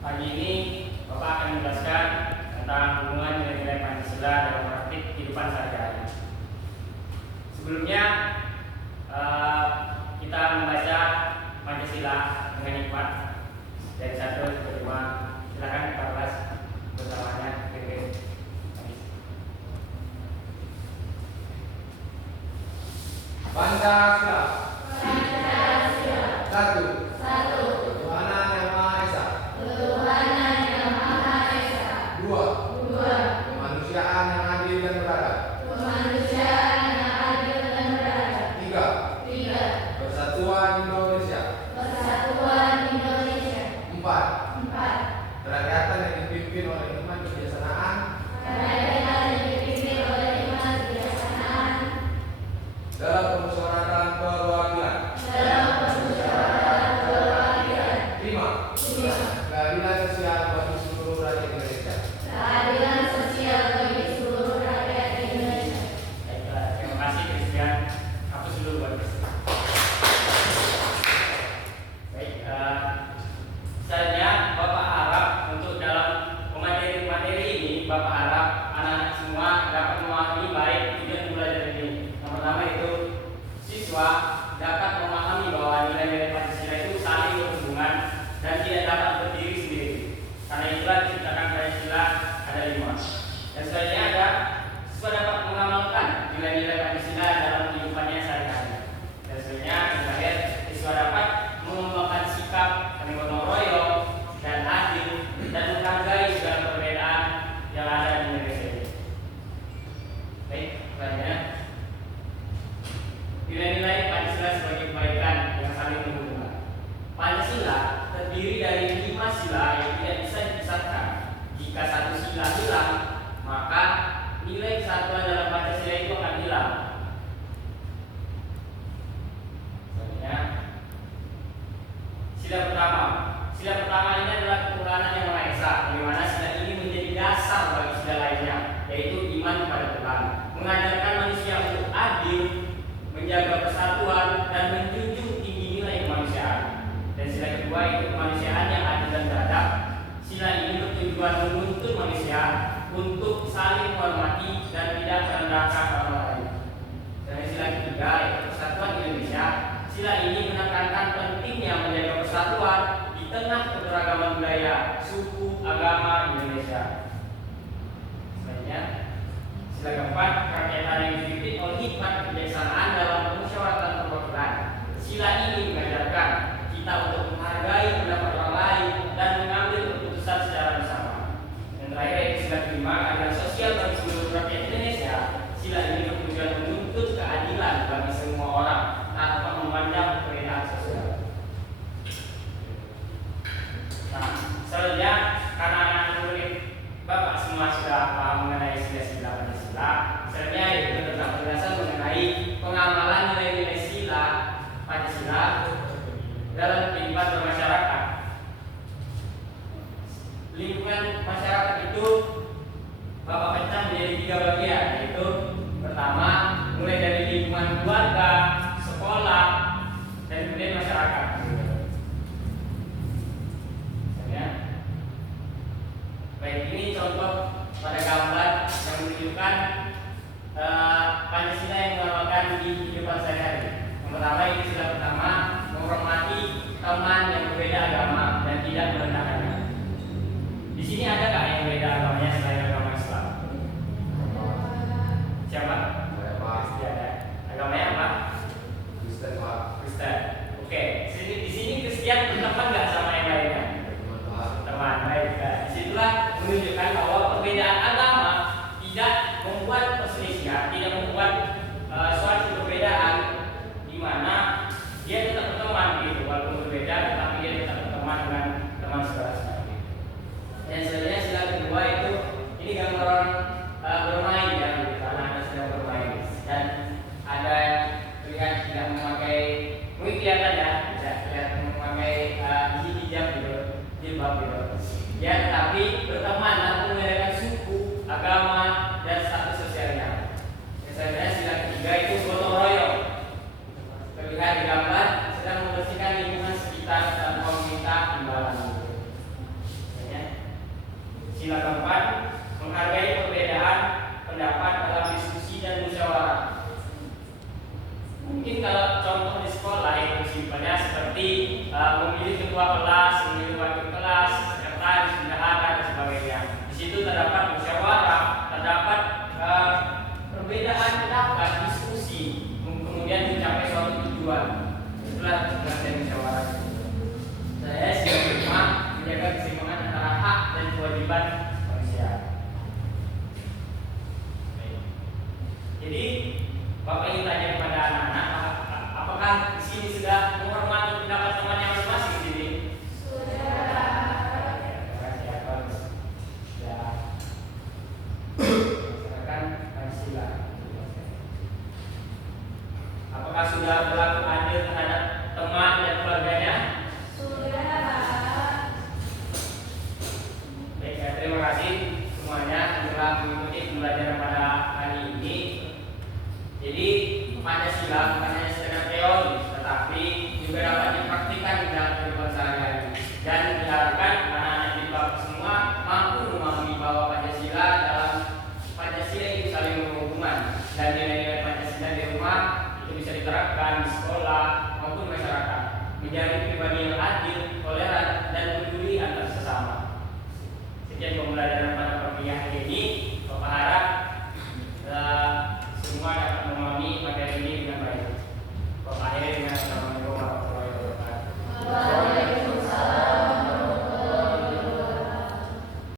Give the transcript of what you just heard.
Pagi ini Bapak akan menjelaskan tentang hubungan nilai-nilai Pancasila dalam praktik kehidupan sehari-hari. Sebelumnya kita membaca Pancasila dengan hikmat dari 1 sampai 5. Silakan kita bahas bersamanya. Pancasila. Satu. Dua. Kemanusiaan yang adil dan beradab. Tiga. Persatuan Indonesia. Empat. Kerakyatan yang dipimpin oleh hikmat kebijaksanaan. Dalam permusyawaratan perwakilan. 5. Keadilan sosial bagi seluruh rakyat Indonesia. Baiklah, terima kasih Christian. Hapus dulu buat Christian. Baik, selanjutnya Bapak harap untuk dalam materi ini Bapak harap anak-anak semua dapat memahami baik tujuan belajar ini. Yang pertama itu siswa dapat memahami bahwa nilai-nilai Pancasila itu saling berhubungan dan tidak dapat berdiri sendiri. Karena itulah diciptakan Pancasila ada 5. Dan selanjutnya ada siswa dapat mengamalkan nilai-nilai Pancasila dalam kehidupannya sehari-hari. Dan selanjutnya yang terakhir, siswa dapat mengembangkan sikap saling gotong royong dan adil dan menghargai segala perbedaan yang ada di Indonesia ini. Baik, selanjutnya nilai-nilai Pancasila sebagai kebaikan yang saling menghubungkan. Pancasila terdiri dari 5 sila yang tidak bisa dipisahkan. Jika satu sila hilang, maka nilai kesatuan dalam Pancasila itu akan hilang. Selanjutnya, sila pertama. Sila pertama ini adalah ketuhanan yang Maha Esa, di mana sila ini menjadi dasar bagi sila lainnya, yaitu iman kepada Tuhan, mengajarkan manusia untuk adil, menjaga persatuan dan menjunjung tinggi nilai kemanusiaan. Dan sila kedua itu kemanusiaan yang adil dan beradab. Sila ini bertujuan menuntut manusia untuk saling menghormati dan tidak merendahkan orang lain. Dan sila ketiga yaitu persatuan Indonesia. Sila ini menekankan pentingnya menjaga persatuan di tengah keberagaman budaya, suku, agama Indonesia. Selanjutnya, sila keempat, kerakyatan yang dipimpin oleh hikmat kebijaksanaan dalam permusyawaratan perwakilan. Sila ini mengajarkan kita untuk menghargai pendapat orang lain dan mengambil keputusan secara bersama. Yang terakhir yaitu sila kelima, keadilan sosial bagi seluruh rakyat Indonesia. Sila ini bertujuan menuntut keadilan bagi semua orang tanpa memandang perbedaan sosial. Nah, selanjutnya karena anak murid Bapak semua sudah paham mengenai sila-sila Pancasila, selanjutnya yaitu tentang penjelasan mengenai pengamalan nilai-nilai sila Pancasila dalam kehidupan bermasyarakat. Lingkungan masyarakat itu Bapak pecah menjadi 3 bagian, yaitu pertama mulai dari lingkungan keluarga, sekolah, dan kemudian masyarakat. Baik, ini contoh pada gambar yang menunjukkan Pancasila yang mengamalkan di kehidupan sehari-hari. Yang pertama ini sila pertama, menghormati teman yang berbeda agama dan tidak merendahkannya. Di sini ada nggak yang beda agamanya selain agama Islam? Siapa? Pasti ada. Agamanya apa? Kristen, Pak. Kristen. Oke, di sini Kristen berteman nggak sama yang lainnya? Teman, baik. Nah, disitulah menunjukkan bahwa perbedaan agama tidak membuat perselisihan, tidak membuat suatu perbedaan di mana dia tetap berteman gitu, walaupun berbeda, tetapi dia tetap berteman dengan teman saudara. Dan selanjutnya sila kedua itu ini gambar orang bermain ya, gitu, anak-anak sedang bermain dan ada yang terlihat tidak memakai, mungkin kelihatan ya, tidak terlihat memakai hijab gitu, jilbab gitu. Ya, tapi berteman namun menggunakan suku, agama, dan status sosialnya. Misalnya sila ketiga itu gotong royong. Terlihat di gambar sedang membersihkan lingkungan sekitar dan meminta imbalan. kewajiban manusia. Jadi Bapak ingin tanya kepada anak-anak, apakah di sini sudah menghormati pendapat temannya masing-masing di sini? Ya, terima kasih ya, bagus. Ya, silakan Pancasila. Apakah sudah berlaku adil terhadap teman dan keluarganya? Baik, ya, terima kasih semuanya telah mengikuti pembelajaran pada hari ini. Jadi Pancasila bukan hanya sekedar teori, tetapi juga dapat dipraktikkan dalam kehidupan sehari-hari. Dan diharapkan anak-anak kita semua mampu memahami bahwa Pancasila itu saling berhubungan, dan nilai-nilai Pancasila di rumah itu bisa diterapkan di sekolah maupun masyarakat menjadi pribadi yang